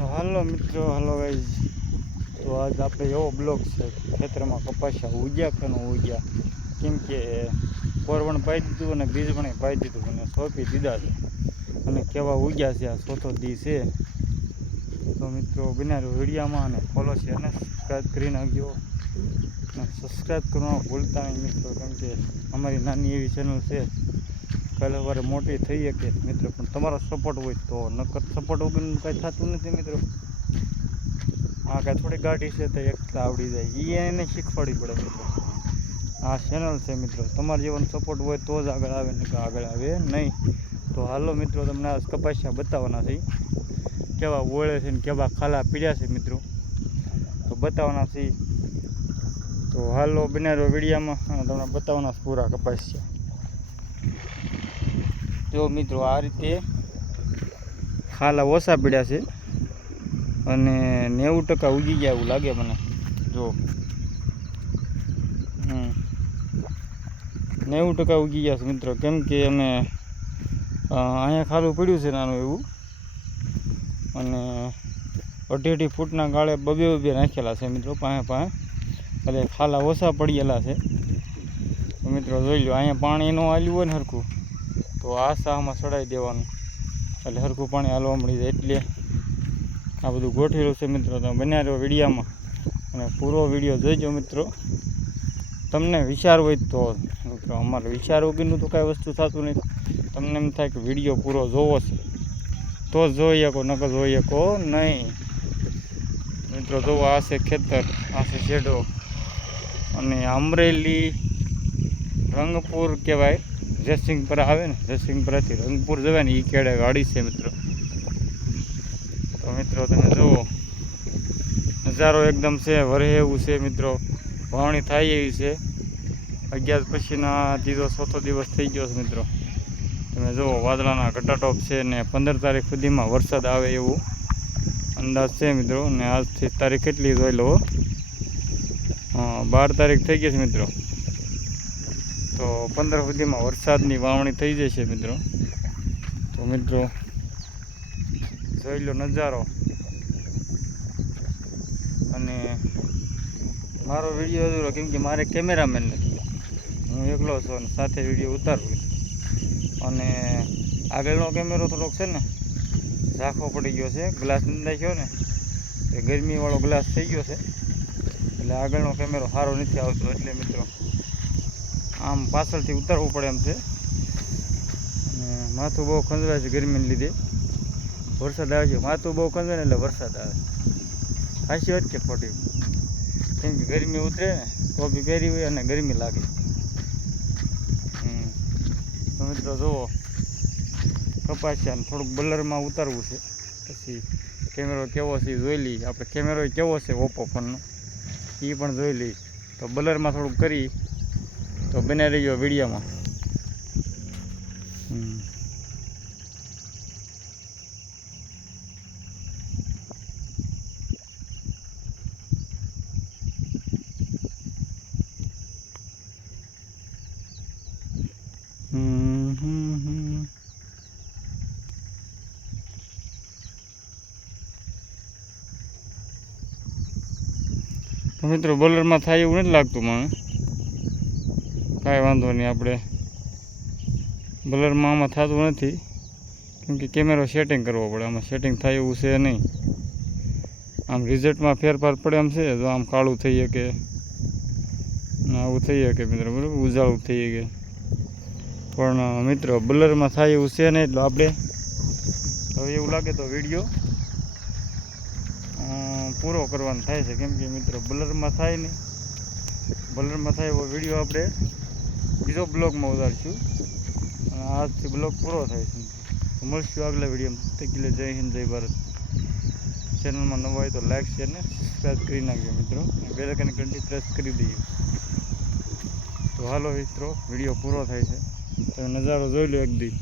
તો હાલો મિત્રો, hello guys તો આજ આપણે એવો બ્લોગ છે ખેતરમાં કપાસા ઉગ્યા કે ન ઉગ્યા? કેમ કે કોરવણ પાઈ દીધું અને બીજ પણ પાઈ દીધું અને સોંપી દીધા છે. અને કેવા ઉગ્યા છે આ ચોથો દી છે. તો મિત્રો બનાવ્યો વિડીયામાં અને ફોલો છે અને સબસ્ક્રાઈબ કરી નાખજો. અને સબસ્ક્રાઈબ કરવાનું ભૂલતા નહીં મિત્રો, કેમ કે અમારી નાની એવી ચેનલ છે. કાલે સવારે મોટી થઈ શકે મિત્રો, પણ તમારો સપોર્ટ હોય તો. નકર સપોર્ટ વગરનું કાંઈ થતું નથી મિત્રો. આ કાંઈ થોડી ગાડી છે તો એકતા આવડી જાય. એ એને શીખવાડવી પડે મિત્રો. આ ચેનલ છે મિત્રો. તમારા જીવન સપોર્ટ હોય તો જ આગળ આવે ને આગળ આવે નહીં. તો હાલો મિત્રો, તમને આ કપાસિયા બતાવવાના છે. કેવા ઓળે છે ને કેવા ખાલા પીડ્યા છે મિત્રો. તો બતાવવાના છે. તો હાલો બનાવ્યો વિડીયામાં તમને બતાવવાના પૂરા કપાસિયા. જો મિત્રો, આ રીતે ખાલા ઓછા પડ્યા છે અને નેવું ટકા ઉગી ગયા એવું લાગે મને. જો. નેવું ટકા ઉગી ગયા છે મિત્રો, કેમ કે અમે અહીંયા ખાલું પડ્યું છે નાનું એવું. અને અઢી અઢી ફૂટના ગાળે બબે બબે નાખેલા છે મિત્રો પાસે પાસે એટલે ખાલા ઓછા પડેલા છે. મિત્રો જોઈ લો અહીંયા પાણી ન હાલ્યું હોય ને હરખું, તો આ સાહમાં ચડાવી દેવાનું. એટલે હરખું પાણી હાલવા મળી જાય એટલે આ બધું ગોઠવેલું છે મિત્રો, તમે બન્યા રહ્યો વિડીયામાં. અને પૂરો વીડિયો જોઈજો મિત્રો. તમને વિચાર હોય તો મિત્રો, અમારે વિચાર વગરનું તો કાંઈ વસ્તુ થતું નથી. તમને એમ થાય કે વીડિયો પૂરો જોવો છે. તો જ જોઈ શકો નકર જોઈ શકો નહીં. મિત્રો, જોવો આ છે ખેતર, આ છે શેડો. અને અમરેલી રંગપુર કહેવાય. જયસિંહપુરા આવે ને, જયસિંહપુરાથી રંગપુર જવાય ને એ કેળે ગાડી છે મિત્રો. તો મિત્રો તમે જુઓ, નજારો એકદમ છે વરે એવું છે મિત્રો. વાવણી થાય એવી છે. અગિયાર પછીના ત્રીજો ચોથો દિવસ થઈ ગયો છે મિત્રો. તમે જુઓ, વાદળાના ઘટાટોપ છે ને, પંદર તારીખ સુધીમાં વરસાદ આવે એવું અંદાજ છે મિત્રો. ને આજથી તારીખ કેટલી જોઈ લો બાર તારીખ થઈ ગઈ છે મિત્રો. તો પંદર સુધીમાં વરસાદની વાવણી થઈ જશે મિત્રો. તો મિત્રો, જોઈ લો નજારો. અને મારો વીડિયો અધૂરો, કેમ કે મારે કેમેરામેન નથી. હું એકલો છું અને સાથે વીડિયો ઉતારું અને આગળનો કેમેરો થોડોક છે ને, ઝાંખો પડી ગયો છે, ગ્લાસ નાખ્યો ને, એ ગરમીવાળો ગ્લાસ થઈ ગયો છે. એટલે આગળનો કેમેરો સારો નથી આવતો, એટલે મિત્રો આમ પાછળથી ઉતારવું પડે એમ છે. માથું બહુ ખંજવાય છે ગરમીને લીધે. વરસાદ આવે છે. માથું બહુ ખંજવાય એટલે વરસાદ આવે. ખાસી વાત કે ખોટી? કેમ કે ગરમી ઉતરે ને ટોપી પહેરી હોય અને ગરમી લાગે. તો મિત્રો જુઓ અને થોડુંક બલરમાં ઉતારવું છે. પછી કેમેરો કેવો છે જોઈ લઈએ. આપણે કેમેરો કેવો છે ઓપ્પો ફોનનો? એ પણ જોઈ લઈએ. તો બલરમાં થોડુંક કરી તો બને રહીયો વિડીયોમાં. મિત્રો બોલરમાં થાય એવું નથી લાગતું મને. કાંઈ વાંધો નહીં, આપણે બ્લરમાં આમાં થતું નથી. કેમ કે કેમેરો સેટિંગ કરવો પડે, આમાં સેટિંગ થાય એવું છે નહીં. આમ રિઝલ્ટમાં ફેરફાર પડે એમ છે તો આમ કાળું થઈ શકે આવું થઈ શકે, મિત્રો, બરાબર, ઉજાળું થઈ શકે. પણ મિત્રો બ્લરમાં થાય એવું છે નહીં, એટલે આપણે હવે એવું લાગે તો વીડિયો પૂરો કરવાનો થાય છે. કેમ કે, મિત્રો બ્લરમાં થાય નહીં. બ્લરમાં થાય એવો વીડિયો આપણે બીજો બ્લોગમાં ઉતારીશું અને આજથી બ્લોગ પૂરો થાય છે. તો મળશું આગલા વિડીયોમાં. તકીલે જય હિન્દ, જય ભારત. ચેનલમાં નવા હોય તો લાઈક, શેર ને સબસ્ક્રાઈબ કરી નાખજો, મિત્રો. બેલ આઇકન ઘંટી પ્રેસ કરી દઈએ તો હાલો, મિત્રો, વીડિયો પૂરો થાય છે. તમે નજારો જોઈ લો એક દી.